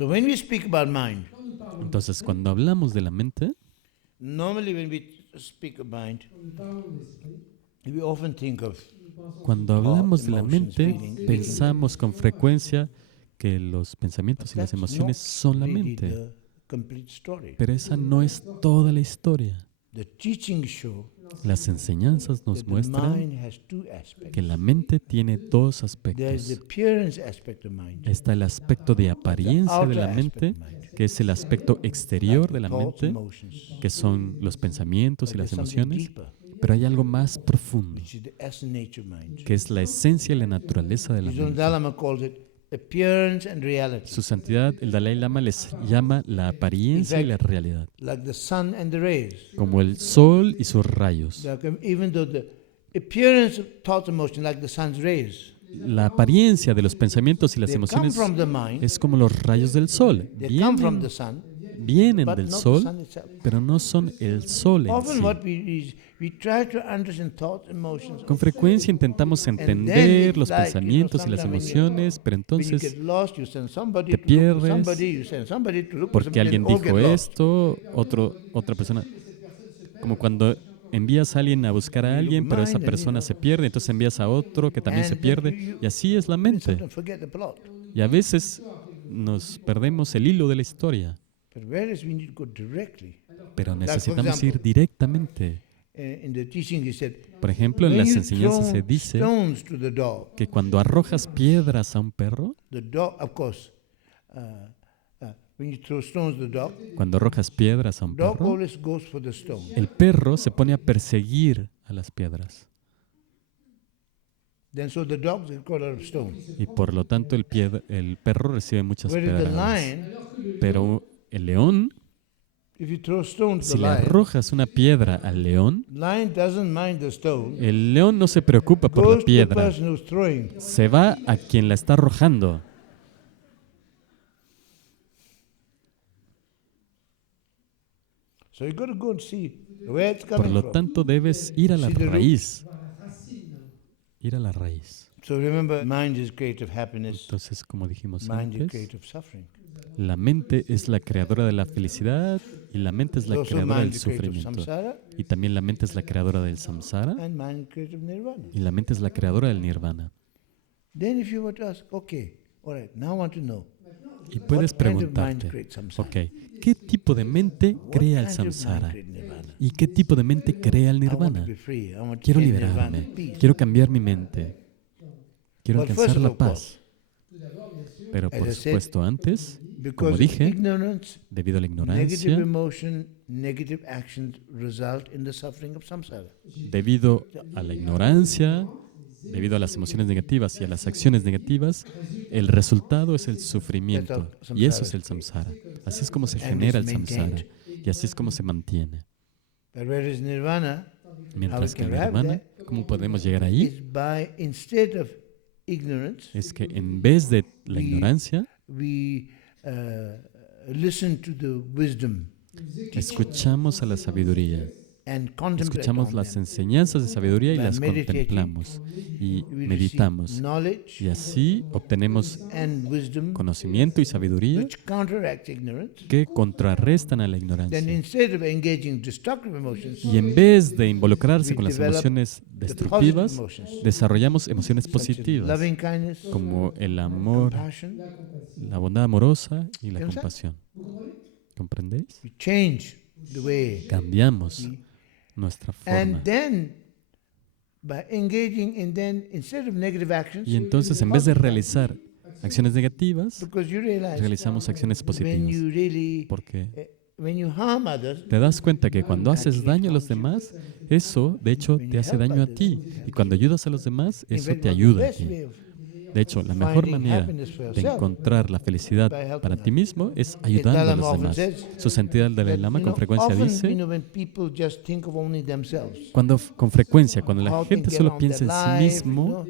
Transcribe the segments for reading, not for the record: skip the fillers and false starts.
So when we speak about mind, Entonces, cuando hablamos de la mente, normally when we speak of mind, we often think of cuando hablamos de la emotions, mente, feelings, pensamos con frecuencia que los pensamientos y las that's emociones not son la really mente, the complete story. pero esa no es toda la historia. The teachings show Las enseñanzas nos that the muestran mind has two aspects. que la mente tiene dos There's the aspectos. appearance aspect of mind, Está el aspecto de apariencia de la mente, que es el aspecto exterior de la thoughts, mente, emotions. que son los pensamientos y But las there's something emociones, deeper, pero hay algo más profundo, which is the essence nature of mind. que es la esencia y la naturaleza de la His own mente. Dalai Lama calls it appearance and reality, Su santidad, el Dalai Lama, les llama la apariencia y la realidad, like the sun and the rays. como el sol y sus rayos. Even though the appearance of thoughts, emotions, like the sun's rays, La apariencia de los pensamientos y las they come emociones from the mind, es como los rayos del sol. they come from the Vienen, sun, vienen but del not the sol, sun itself. pero no son el sol en Often sí. what we try to understand thoughts, emotions. Con frecuencia intentamos entender los pensamientos y las emociones, pero When you entonces, get lost, you send somebody te to look for pierdes somebody, you send somebody to look for porque somebody, alguien and all dijo get lost. esto, otra persona, como cuando envías a alguien a buscar a alguien, pero esa persona se pierde, entonces envías a otro que también se pierde, y así es la You mente. sometimes forget the plot. Y a veces nos perdemos el hilo de la historia, But whereas we need to go directly. pero for necesitamos ir example, directamente. In the teaching, he said, Por ejemplo, en when las you enseñanzas se throw dice stones to the dog, que cuando arrojas piedras a un perro, the dog, of course, when you throw stones to the dog, cuando arrojas piedras a un dog perro, always goes for the stone. el perro se pone a perseguir a las piedras. Then so the dog is got a lot of stones. Y por lo tanto el perro recibe muchas Whereas the pedradas. lion, Pero el león, if you throw stones to si the le lion, arrojas una piedra al león, lion doesn't mind the stone. el león no se preocupa por Goes la to the piedra. person who's throwing. Se va a quien la está arrojando. So you got to go and see where it's Por coming lo from. tanto, debes ir a la See the root. raíz. Ir a la raíz. So remember, mind is creative happiness. Entonces, como dijimos Mind is antes, creative suffering. la mente es la creadora de la felicidad y la mente es la Also creadora mind del is creative sufrimiento. samsara Y también la mente es la creadora del samsara and mind is creative nirvana. y la mente es la creadora del nirvana. Then if you were to ask, okay, all right, now I want to know, Y puedes what kind of mind preguntarte, creates samsara? ok, ¿qué tipo de mente What crea el kind of mind samsara? creates nirvana? ¿Y qué tipo de mente crea el I want to nirvana? be free. I want to Quiero gain nirvana, liberarme, peace. quiero cambiar mi mente, quiero But first alcanzar of la all, paz. Pero as por I said, supuesto antes, como because of dije, ignorance, debido a la negative ignorancia, emotion, negative actions result in the suffering of samsara. debido a la ignorancia, debido a las emociones negativas y a las acciones negativas, el resultado es el sufrimiento. Y eso es el samsara. Así es como se genera el samsara. Y así es como se mantiene. But whereas nirvana, Mientras que el can arrive nirvana, ¿cómo podemos llegar ahí? is by, instead of ignorance, Es que en vez de la ignorancia, we listen to the wisdom escuchamos a la sabiduría. and contemplate Escuchamos on las them. enseñanzas de sabiduría y By las meditating, contemplamos y We receive meditamos. knowledge Y así obtenemos and wisdom conocimiento y sabiduría which counteracts ignorance. que contrarrestan a la Then ignorancia. instead of engaging destructive emotions, Y en vez de involucrarse we con las develop emociones the positive destructivas, emotions, desarrollamos emociones such as positivas, loving kindness, como el amor, compassion. la bondad amorosa y la ¿Entiendes? compasión. ¿Comprendéis? We change the way. Cambiamos nuestra forma. And then, by engaging in then, instead of negative actions, Y entonces, en vez de realizar acciones negativas, because you realize realizamos acciones when positivas. you really, Porque when you harm others, te das cuenta que cuando haces daño a los demás, eso, de hecho, te hace daño a ti. Y cuando ayudas a los demás, in eso fact, te the ayuda a best ti. way of De hecho, la mejor finding manera happiness for de yourself encontrar la felicidad para ti mismo es ayudando a Dalai los Lama demás. often says Su santidad el Dalai that, Lama you con know, frecuencia often, dice, when people just think of only themselves, con frecuencia, cuando la how gente they solo get on piensa their en sí life, mismo,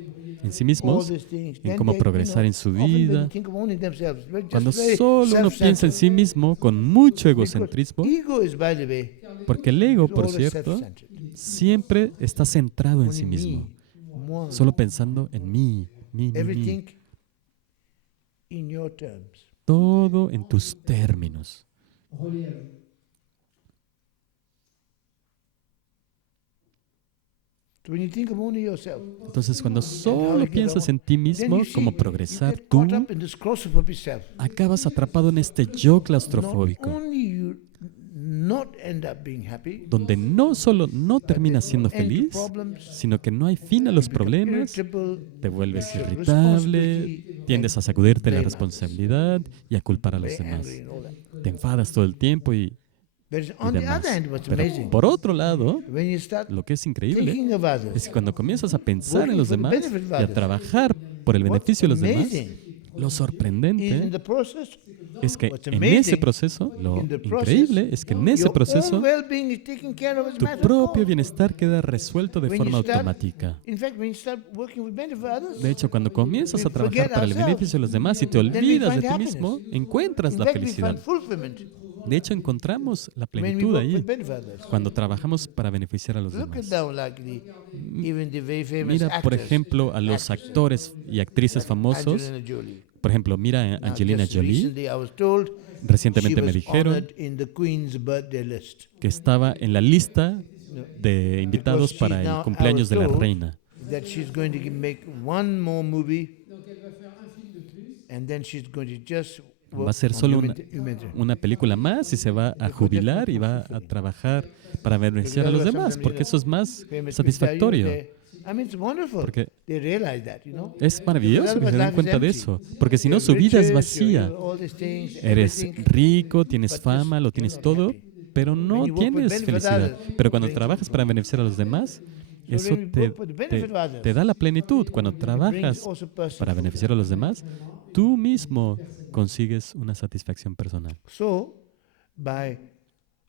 en sí all mismos, these things, en then cómo they, progresar en su often when vida, they think of only themselves, they're just cuando very solo uno piensa en self-centered. sí mismo con mucho Because egocentrismo, ego is, by the way, porque el ego, is por always cierto, self-centered. siempre está centrado en Only sí mismo, me, solo pensando en mí, mí. everything in your terms. todo en tus términos. So when you think of only yourself, Entonces, cuando solo piensas en ti mismo, cómo progresar, get tú caught up in this claustrophobic self. acabas atrapado en este yo Not claustrofóbico, only you not end up being happy, donde no solo no terminas siendo end to feliz, problems, sino que no hay fin a los become problemas, irritable, te vuelves takes your irritable, responsibility, tiendes a sacudirte la blame responsabilidad y a culpar a los very demás. angry and all that. Te enfadas todo el tiempo y But on the demás. other hand, what's Pero amazing, por otro lado, when you start lo que es increíble thinking of others, es que cuando comienzas a pensar en working los for the demás benefit of y a others, trabajar por el what's beneficio de los demás, amazing lo is in sorprendente the process, es que what's en amazing, ese proceso, lo in the increíble es que en ese your proceso own well-being is taken care of as a tu matter of propio course. bienestar queda resuelto de When forma you start- automática. In fact, when you start working for the benefit of others, De hecho, cuando comienzas a we trabajar forget para el ourselves. beneficio de los demás y te Then we olvidas de find ti mismo, happiness. encuentras in la fact, we felicidad. find fulfillment De hecho, encontramos la when we plenitud work for the ahí benefit of others. cuando trabajamos para beneficiar a los Look at demás. now, like even the very famous Mira, por actors, ejemplo, a los actores y actrices famosos. Angelina Jolie. Por ejemplo, mira a Now, Angelina just Jolie. recently I was told she Recientemente me was dijeron honored in the Queen's birthday list. que estaba en la lista de invitados Because para she's now- el I cumpleaños was de la told reina. That she's going to make one more movie, and then she's going to just work Va a ser on solo una, humanitarian. una película más y se va a jubilar y va a trabajar para beneficiar a los demás, porque eso es más Famous satisfactorio. I mean, it's wonderful. Porque They realize that, you know. es maravilloso que se den Otherwise, cuenta de life is eso, empty. porque si no You're su vida es riches, vacía. you're all these things, Eres everything, rico, tienes but fama, just lo you're tienes not todo, happy. pero When no you work for the tienes benefit of felicidad. others, Pero cuando brings trabajas para beneficiar a los demás, eso when you te, work for the benefit of others, te da la plenitud. Cuando brings trabajas also personal para beneficiar a los demás, tú mismo consigues una satisfacción personal. So, by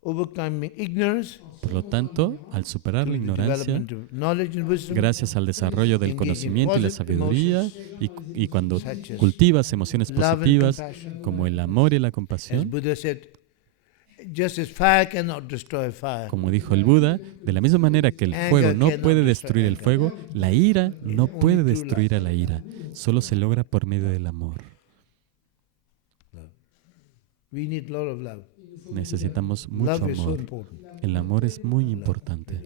overcoming ignorance, Por lo tanto, al superar la through the ignorancia, development of knowledge and wisdom, gracias al desarrollo del conocimiento y la sabiduría, y cuando such as cultivas emociones love and positivas compassion, como el amor y la as compasión, Buddha said, just as fire cannot destroy fire, como dijo el Buda, de la misma manera que el fuego no puede destruir el fuego, la ira no puede destruir a la ira, solo se logra por medio del amor. we need a lot of love. Necesitamos mucho Love is so amor. important. El amor es muy importante.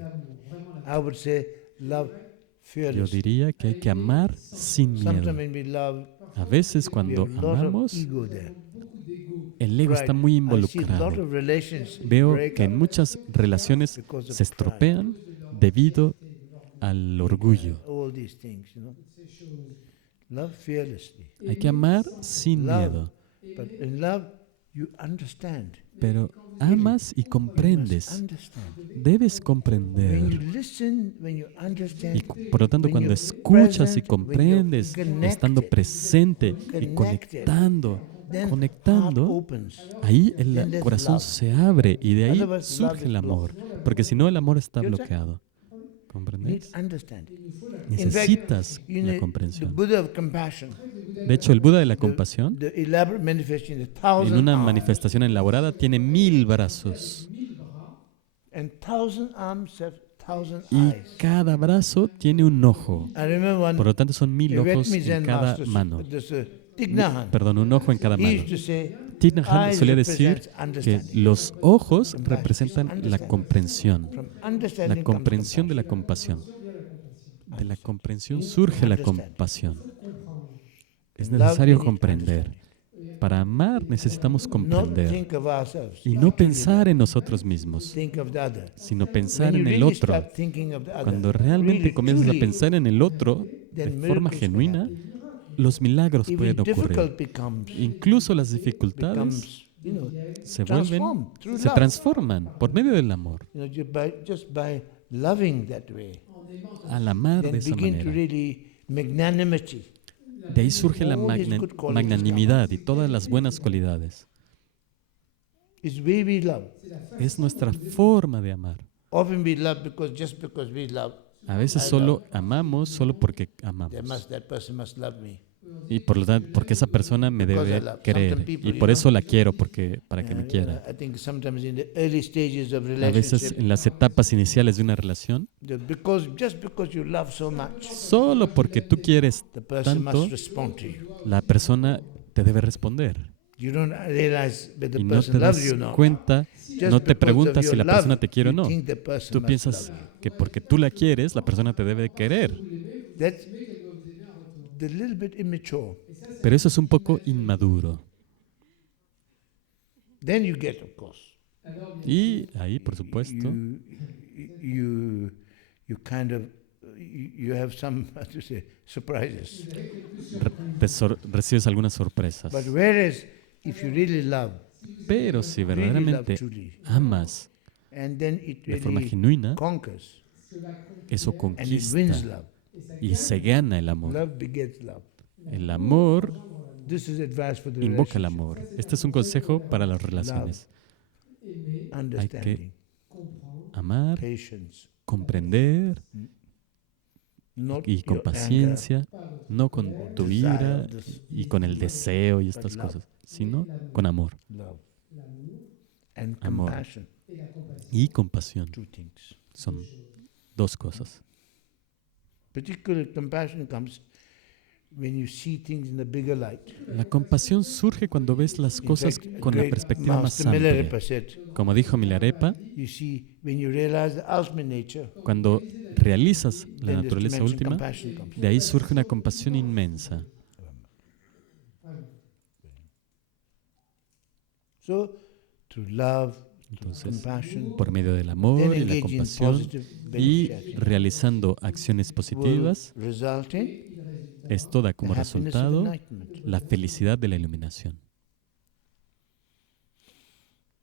I would say love Yo fearless. diría que hay que amar sin miedo. Sometimes when we love, A veces we cuando have a lot of amamos, ego there. el ego está Pride. muy I see a lot involucrado. of relations Veo break que en up muchas relaciones because of se estropean debido al orgullo. all these things, you know. Love fearlessly. Hay que amar sin miedo, But in love, you understand. pero amas y You must comprendes. understand. Debes When comprender. you listen, when you understand, Y por lo tanto, when cuando you're escuchas y present, comprendes, when you're estando connected, presente y connected, conectando, then heart conectando, opens. ahí Then el there's corazón love. se abre y de ahí Otherwise, love surge is el amor. Porque si no, el amor está You bloqueado. You need ¿Comprendes? understanding. Necesitas You la need the comprensión. Buddha of compassion, De hecho, el Buda de la compasión, the elaborate manifestation, the en thousand una arms, manifestación elaborada, tiene 1000 brazos. and thousand arms have thousand Y eyes. cada brazo tiene un ojo. I remember one Por lo tanto, son 1000 ojos Vietnamese en Zen cada master, mano. Thich Nhat Hanh. Perdón, un ojo en cada He mano. used to say, Thich Nhat Hanh eyes solía decir represents que understanding. los ojos Compassion. representan la Understanding. comprensión. From La understanding comprensión de la compasión. De la comprensión surge la compasión. Es necesario comprender. Para amar necesitamos Not comprender think of ourselves, y no pensar en nosotros mismos, think of the other. sino When pensar you en el really otro. start thinking of the other, Cuando realmente really, comienzas a truly, pensar en el otro de then forma miracles can genuina, happen. los milagros Even pueden ocurrir. difficult becomes, Incluso las dificultades you know, se transformed vuelven, through se love. transforman por medio del amor. You know, just by loving that way, Al amar de then esa begin to manera. really magnanimity. De ahí surge la All these good qualities magnanimidad y todas las buenas cualidades. It's way we love. Es nuestra forma de amar. Often we love just because we love. A veces solo amamos solo porque amamos. That person must love me. Y por lo tanto, porque esa persona me debe querer. Y por eso la quiero, para que me quiera. I think sometimes in the early stages of A veces relationship, en las etapas iniciales de una relación, just because you love so much, solo porque tú quieres the person tanto, must respond to you. la persona te debe responder. You don't realize whether the y no person te loves das you or not. cuenta, Just no te because of preguntas your si la love, persona te quiere o you no. think the person Tú must piensas love you. que porque tú la quieres, la persona te debe de querer. That's the little bit immature. Pero eso es un poco inmaduro. Then you get, of course, Y ahí, por supuesto, you kind of you have some how to say surprises. recibes algunas sorpresas. But whereas if you really love, Pero si really love verdaderamente truly, amas and then it de forma really genuina, conquers eso and it wins conquista love. y se gana el amor. Love begets love. El amor This is advice for the invoca el relationship. amor. Este es un consejo para las relaciones. Understanding, Amar, patience, comprender not y con your anger, paciencia, no con tu ira y con el deseo y estas love. cosas, sino con amor love, and Amor. compassion. y compasión. Two things. Son dos cosas. Particularly compassion comes when you see things in a bigger light. La compasión surge cuando ves las In cosas fact, con la great perspectiva más Master amplia. Milarepa said, Como dijo Milarepa, you see, when you realize the ultimate nature, cuando realizas la then this naturaleza dimension última, compassion comes. de ahí surge una compasión inmensa. So, through love, through Entonces, compassion, por medio del then amor y la engage in compasión positive y beneficiation realizando acciones will positivas, result in esto da the como happiness of resultado enlightenment. la felicidad de la iluminación.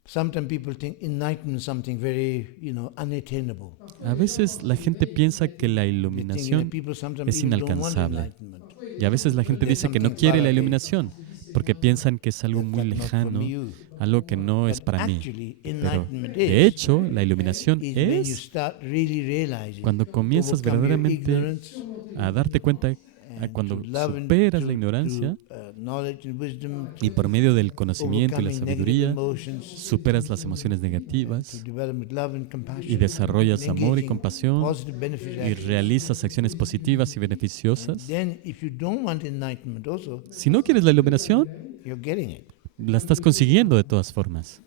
Sometimes people think enlightenment is something very, unattainable. A veces la gente piensa que la They think, iluminación people sometimes es even don't want inalcanzable. enlightenment. Y a veces la gente dice que no quiere la iluminación porque piensan que es algo muy That's not for lejano, me. algo que no es But para mí. actually, Pero enlightenment de is hecho, la iluminación when you es start really realizing, cuando comienzas overcome your verdaderamente ignorance, a darte cuenta, and cuando through love and superas la through ignorancia knowledge and wisdom, y por medio del conocimiento y la overcoming negative sabiduría emotions, superas las emociones to negativas develop love and y compassion, desarrollas and amor y engaging compasión positive beneficial y actions. realizas acciones positivas y beneficiosas. Then, if you don't want enlightenment, also Si no quieres la iluminación, you're getting it la estás consiguiendo de todas formas,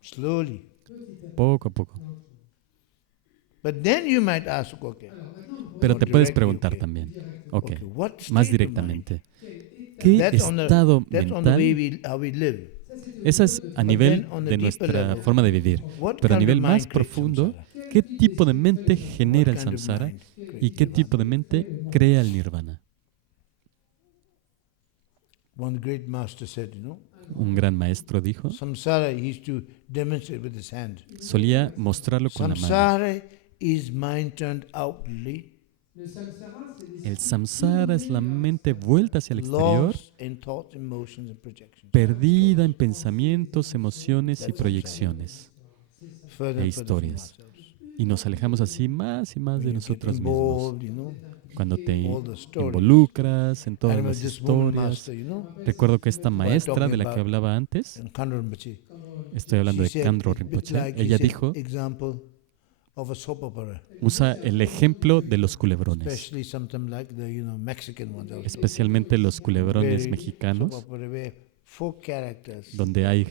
slowly. poco a poco. But then you might ask, okay, Pero more te puedes directly, preguntar okay, también, okay, what más state of mind? directamente, ¿qué That's on the estado way mental? how we live. Esa es a nivel then on the de deeper nuestra level, forma de vivir. What Pero a kind of nivel mind más creates profundo, samsara? ¿qué tipo de mente genera el What kind of samsara mind y qué tipo de mente crea el nirvana? One great master said, Un gran maestro dijo, samsara, he used to demonstrate with his hand. solía mostrarlo con la mano. Samsara is mind turned outwardly, El samsara es la mente vuelta hacia el exterior, lost in thoughts, emotions, and projections. perdida en pensamientos, emociones y proyecciones Further and further from historias. ourselves. Y nos alejamos así más y más When de you get nosotros mismos. involved, Cuando te all the stories. involucras en I todas remember las this woman historias. master, Recuerdo que esta maestra talking de la que about- hablaba antes, in Kandor Rinpoche, estoy hablando she de said, Kandro it's a bit Rinpoche, like, he ella said, dijo, example of a soap opera, usa el ejemplo de los culebrones, especially something like the Mexican ones. Also. especialmente los culebrones Very mexicanos, soap opera where 4 characters donde hay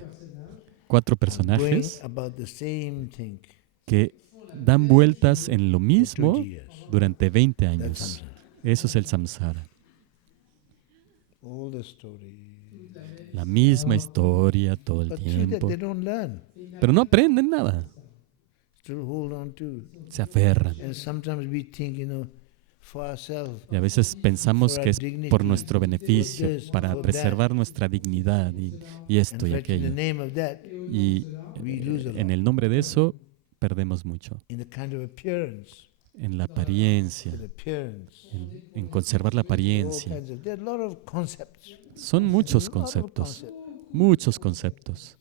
4 going personajes about the same thing que dan vueltas en lo for mismo 20 years. durante 20 That's años. samsara. Eso es el samsara. All the story. La misma historia todo el But through that tiempo. they don't learn. Pero no aprenden nada. Still hold on to. Se aferran. And sometimes we think, for ourselves. Y a veces pensamos que es por nuestro beneficio, for this, para for preservar that. nuestra dignidad y In esto y fact, in the aquello. name of that, Y we lose a lot. en el nombre de eso perdemos mucho. In the kind of appearance. En la apariencia, The appearance. en conservar la All apariencia. kinds of, there are a lot of concepts. Son muchos A lot of conceptos, concepts. muchos conceptos.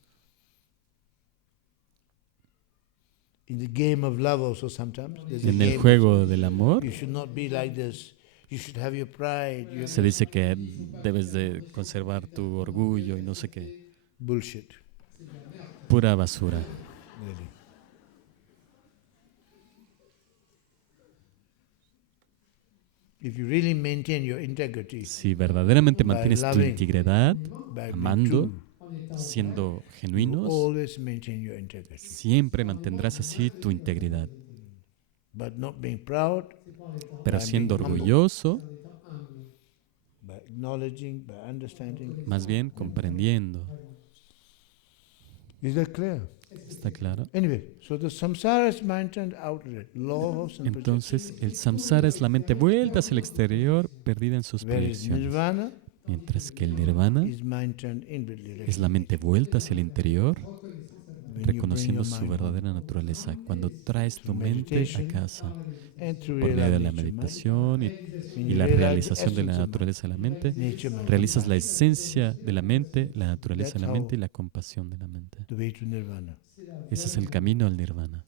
In the game of love also sometimes. There's a En el game. juego del amor You should not be like this. You should have your pride. You have se dice que debes de conservar tu orgullo y no sé qué. bullshit. Pura basura. Really. if you really maintain your integrity Si verdaderamente by mantienes tu loving, integridad, by being amando, true, siendo you genuinos, always maintain your integrity. siempre mantendrás así tu integridad. But not being proud, Pero by siendo being humble, orgulloso, by acknowledging, by understanding. más bien comprendiendo. Is that clear? ¿Está claro? Anyway, so the samsara is mind and outlet, laws and Entonces, el samsara es la mente vuelta hacia el exterior, perdida en sus whereas proyecciones. nirvana Mientras que el nirvana is mind turned inwardly. es la mente vuelta hacia el interior, When you bring reconociendo your su mind verdadera naturaleza. Cuando traes tu through mente a meditation casa and through por medio de la realization mind, meditación when y you la realize the realización de la essence of naturaleza de la mente, mind, nature mind, realizas la compassion, esencia de la mente, la naturaleza de That's la mente y how la compasión de la mente. the way to nirvana. Ese es el camino al nirvana.